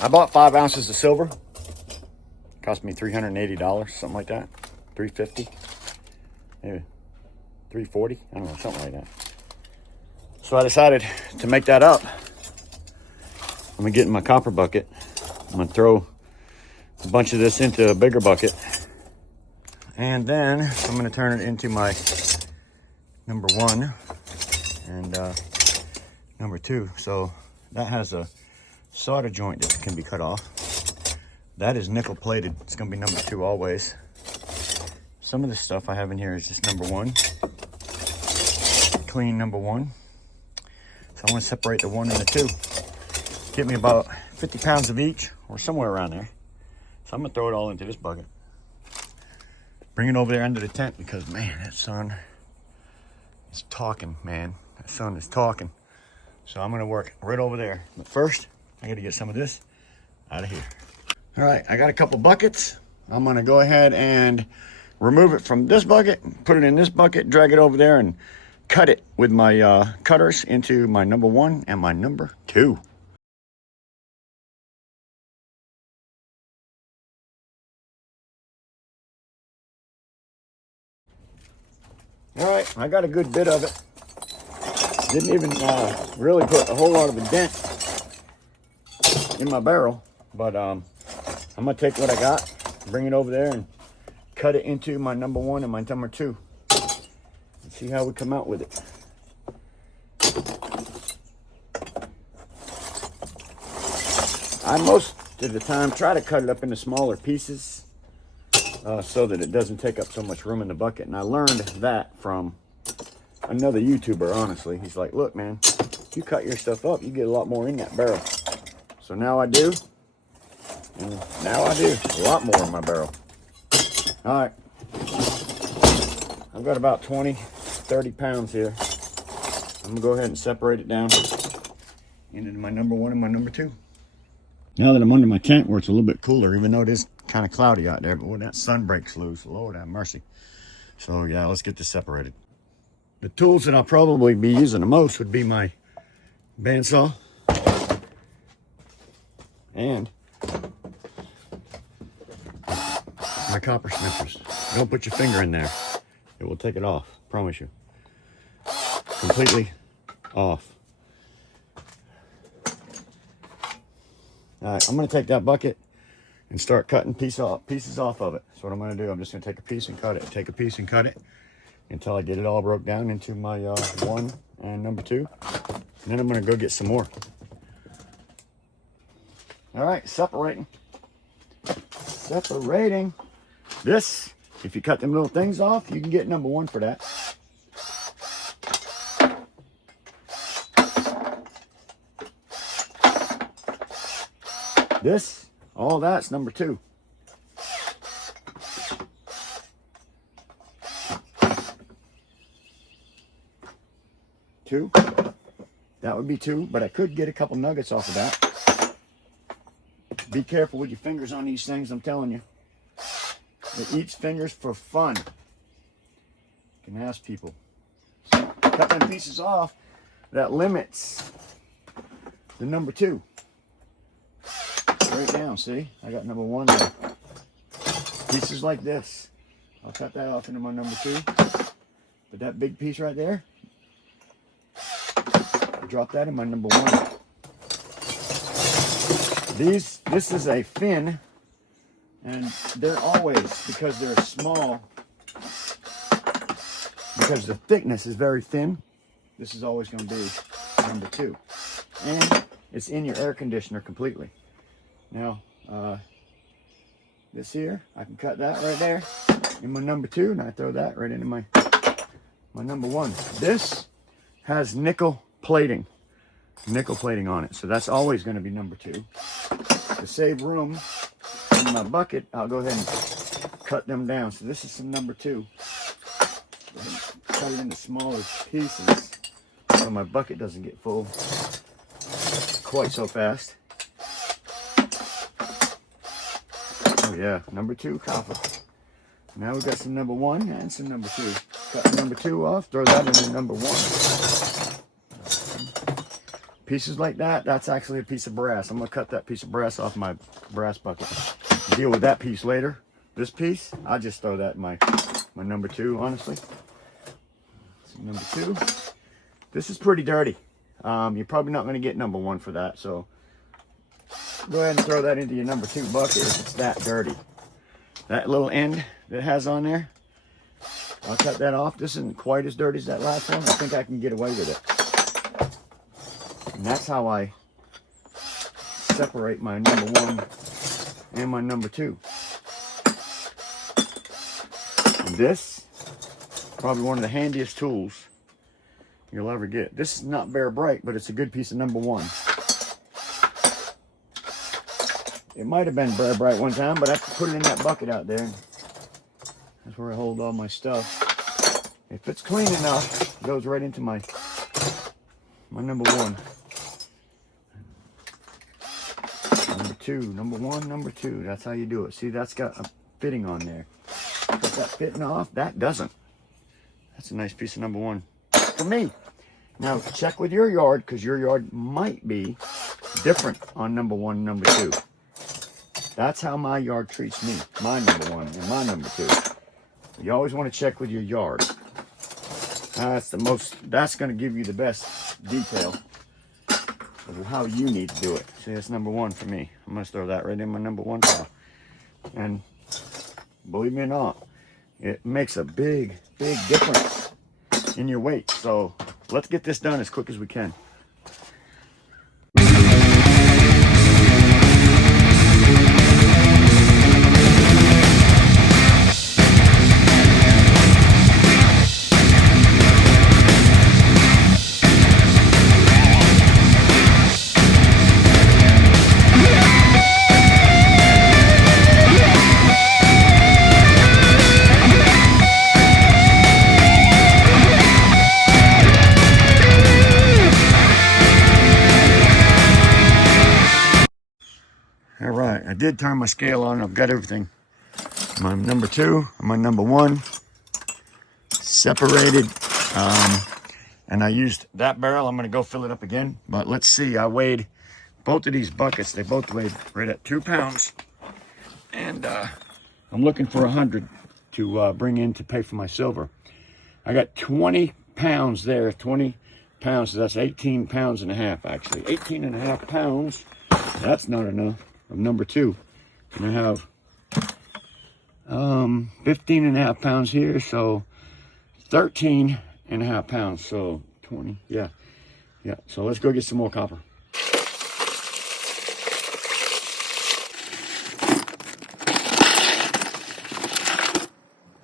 I bought 5 ounces of silver. Cost me $380, something like that. $350, maybe $340. I don't know, something like that. So I decided to make that up. I'm gonna get in my copper bucket. I'm gonna throw a bunch of this into a bigger bucket, and then I'm gonna turn it into my number 1 and number 2. So that has a solder joint that can be cut off. That is nickel plated. It's gonna be number 2 always. Some of the stuff I have in here is just number 1, clean number 1. So I want to separate the 1 and the 2. Get me about 50 pounds of each, or somewhere around there. So I'm gonna throw it all into this bucket. Bring it over there under the tent because, man, that sun is talking, man. That sun is talking. So I'm gonna work right over there. But first, I gotta get some of this out of here. All right, I got a couple buckets. I'm gonna go ahead and remove it from this bucket, put it in this bucket, drag it over there, and cut it with my cutters into my number 1 and my number 2. All right, I got a good bit of it. Didn't even really put a whole lot of a dent in my barrel, but I'm gonna take what I got, bring it over there, and cut it into my number 1 and my number 2. And see how we come out with it. I most of the time try to cut it up into smaller pieces so that it doesn't take up so much room in the bucket. And I learned that from another YouTuber, honestly. He's like, look, man, if you cut your stuff up, you get a lot more in that barrel. So now I do. And now I do a lot more in my barrel. All right. I've got about 20, 30 pounds here. I'm gonna go ahead and separate it down into my number 1 and my number 2. Now that I'm under my tent where it's a little bit cooler, even though it is kind of cloudy out there, but when that sun breaks loose, Lord have mercy. So yeah, let's get this separated. The tools that I'll probably be using the most would be my bandsaw and my copper snippers. Don't put your finger in there. It will take it off, promise you. Completely off. All right, I'm gonna take that bucket and start cutting pieces off of it. That's what I'm gonna do. I'm just gonna take a piece and cut it, take a piece and cut it until I get it all broke down into my 1 and number 2. And then I'm gonna go get some more. All right, separating. Separating. This, if you cut them little things off, you can get number 1 for that. This, all that's number 2. Two. That would be 2, but I could get a couple nuggets off of that. Be careful with your fingers on these things, I'm telling you. It eats fingers for fun. You can ask people. So, cut them pieces off. That limits the number 2. Right down, see? I got number 1 there. Pieces like this. I'll cut that off into my number 2. But that big piece right there, I'll drop that in my number 1. This is a fin, and they're always, because they're small, because the thickness is very thin, this is always going to be number 2. And it's in your air conditioner completely. Now, this here, I can cut that right there in my number 2, and I throw that right into my number 1. This has nickel plating on it, so that's always going to be number 2. To save room in my bucket, I'll go ahead and cut them down. So this is some number 2. Cut it into smaller pieces so my bucket doesn't get full quite so fast. Oh yeah, number 2 copper. Now we've got some number 1 and some number 2. Cut number 2 off, throw that into number 1. pieces like that, that's actually a piece of brass. I'm gonna cut that piece of brass off my brass bucket. Deal with that piece later. This piece, I'll just throw that in my number 2, honestly. So number 2. This is pretty dirty. You're probably not gonna get number 1 for that, so go ahead and throw that into your number 2 bucket if it's that dirty. That little end that it has on there, I'll cut that off. This isn't quite as dirty as that last one. I think I can get away with it. And that's how I separate my number 1 and my number 2. And this, probably one of the handiest tools you'll ever get. This is not Bear Bright, but it's a good piece of number 1. It might have been Bear Bright one time, but I put it in that bucket out there. That's where I hold all my stuff. If it's clean enough, it goes right into my number 1. Number 2, number 1, number 2. That's how you do it. See, that's got a fitting on there. Got that fitting off. That doesn't. That's a nice piece of number 1 for me. Now check with your yard, because your yard might be different on number 1 and number 2. That's how my yard treats me. My number 1 and my number 2. You always want to check with your yard. That's going to give you the best detail of how you need to do it. See, that's number 1 for me. I'm going to throw that right in my number 1 pile. And believe me or not, it makes a big, big difference in your weight. So let's get this done as quick as we can. All right, I did turn my scale on. I've got everything. My number 2 and my number 1 separated. And I used that barrel. I'm going to go fill it up again. But let's see. I weighed both of these buckets. They both weighed right at 2 pounds. And I'm looking for 100 to bring in to pay for my silver. I got 20 pounds there. 20 pounds. So that's 18 pounds and a half, actually. 18 and a half pounds. That's not enough. Of number 2, and I have 15 and a half pounds here, so 13 and a half pounds, so 20. Yeah, so let's go get some more copper.